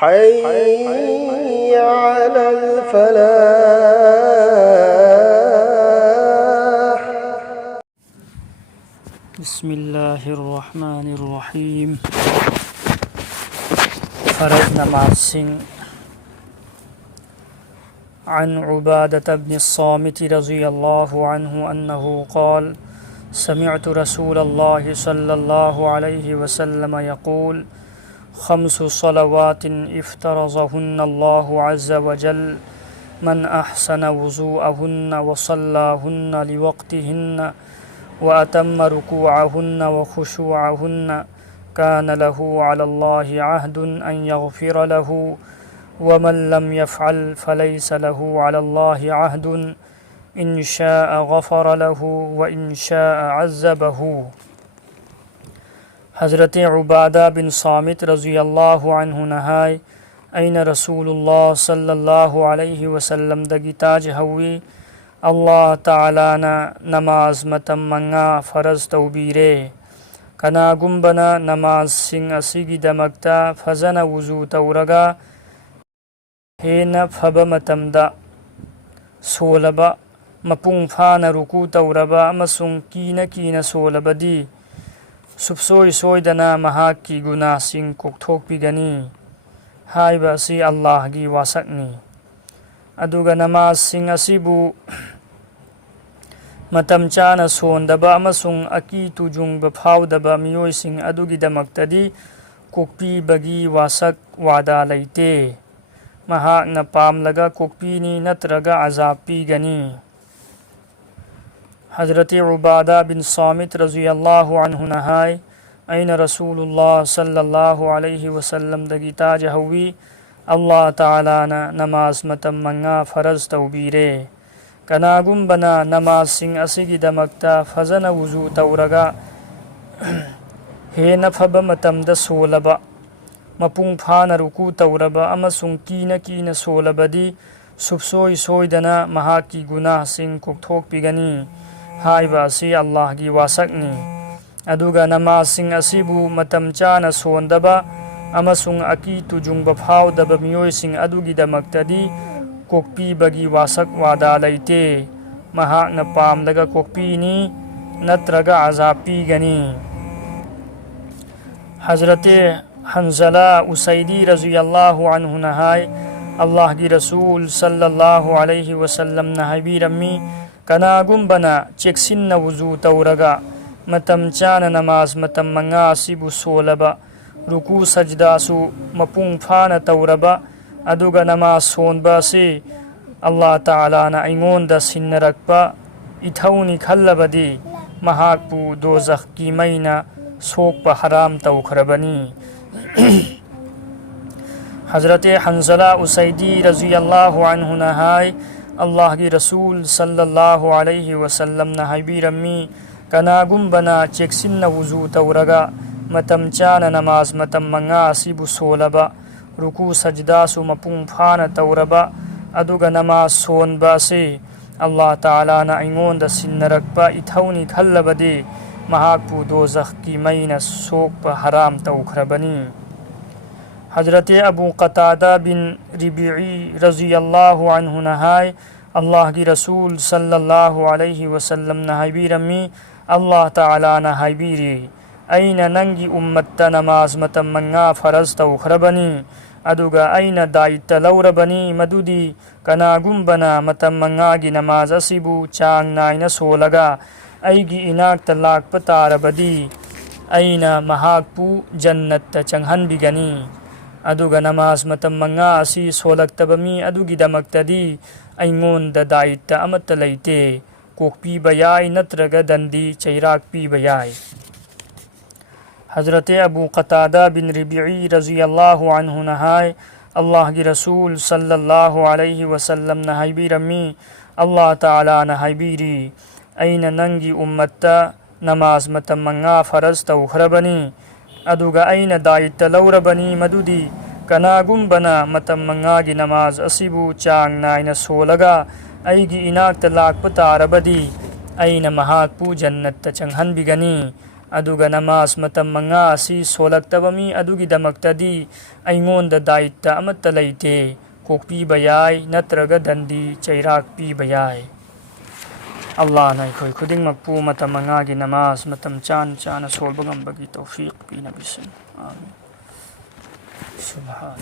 حي على الفلاح. بسم الله الرحمن الرحيم. فرض نماز عن عبادة بن الصامت رضي الله عنه أنه قال: سمعت رسول الله صلى الله عليه وسلم يقول: 5 صلوات افترضهن الله عز وجل، من أحسن وضوءهن وصلاهن لوقتهن وأتم ركوعهن وخشوعهن كان له على الله عهد أن يغفر له، ومن لم يفعل فليس له على الله عهد، إن شاء غفر له وإن شاء عذبه. حضرت عبادہ بن صامت رضی اللہ عنہ نہائے أين رسول الله صلى الله عليه وسلم دگی تاج ہوئی اللہ تعالی نا نماز متم منگا فرض توبیرے کنا گمبنا نماز سنگ اسیگی دمکتا فزن وضو تورگا هينا فبا متمدا سولبا مپung فانا ركوع توربا أمسون كينا سولبدي سبسوي سويدنا مهاكي گناهسين كوكتوكبيغني هايبا سي الله گي واسقني. أدوغا نمازسين أسيبو متم چانا سوندبا أمسون أكي تجونغ بفاودبا ميويسين أدوغي دمكتدي كوكبي بگي واسق وعدا ليتي مهاكنا پاملغا كوكبيني نترغا عذاب بيغني. حضرت عبادہ بن صامت رضی اللہ عنہ نہائے أين رسول الله صلى الله عليه وسلم دگی تاج ہوئی اللہ تعالی نا نماز متم منگا فرض توبیرے کنا گمبنا نماز سنگ اسیگی دمکتا فزن وضو تورگا هينا فبا متمدا سولبا مپung فانا ركوع توربا أمسون كينا سولبدي سبسوي سويدنا مهاكي گناهسين كوكتوكبيغني هايبا سي الله گي واسقني. أدوغا نمازسين أسيبو متم چانا سوندبا أمسون أكي تجونغ بفاودبا ميويسين أدوغي دمكتدي كوكبي بگي واسق وادا ليتي مهاكنا پاملغا كوكبيني نترغا عذاب بيغني. حضرت حنزلہ اسیدی رضی اللہ عنہ نہائے اللہ کی رسول صلی اللہ علیہ وسلم نہبی رمی کنا گمبنا چیکسن وضو تورگا متم چان نماز متم منگا سیبو سولبا رکوع سجدہ سو مپung فانا توربا أدوغا نماز سونبا سي اللہ تعالی نا أينغون دا سنرقبا إتهوني خلبدي مهاكبو دوزخ کی مينا سوق حرام توخربني. حضرت حنزلہ اسیدی رضی اللہ عنہ نہائے اللہ کی رسول صلی اللہ علیہ وسلم نہبی رمی کنا گمبنا چیکسن وضو تورگا متم چان نماز متم منگا سیبو سولبا رکوع سجدہ سو مپung فانا توربا أدوغا نماز سونبا سي اللہ تعالی نا أينغون دا سنرقبا إتهوني خلبدي مهاكبو دوزخ کی مينا سوق حرام توخربني. حضرت ابو قتادہ بن ربیعی رضی اللہ عنہ نہائے اللہ کی رسول صلی اللہ علیہ وسلم نہبی رمی اللہ تعالی نہبیری أين ننگی امت نماز متم منگا فرض توخربني أدوغا أين دايت لوربني مدودي کنا گمبنا متم منگاگی نماز اسیبو چانگ نائنا سولگا أيگي إناك تلاك پتاربدي أين مهاكبو جنت چنگهن بگني. أدوغا نماز متم منگا أسي سولك تبمي أدوغي دمكتدي أينغون دا دايت أمت ليتي كوكبي بياي نترغ دندي چيراك بي بياي. حضرت ابو قتادہ بن ربیعی رضی اللہ عنہ نہائے اللہ کی رسول صلی اللہ علیہ وسلم نہبی رمی اللہ تعالی نہبیری أين ننگی امتا نماز متم منگا فرض توخربني أدوغا أين دايت لوربني مدودي کنا گمبنا متم منگاگی نماز اسیبو چانگ نائنا سولگا أيگي إناك تلاك پتاربدي أين مهاكبو جنت چنگهن بگني aduga namas matam manga asi solaktaba mi adugidamaktadi aingonda daita amatta leite kokpiba yai natraga dandi chairak piba yai Allah na khoi khuding makpu matam manga gi namas matam chan chana solba ngambagi tawfiq pinabisin amin subhan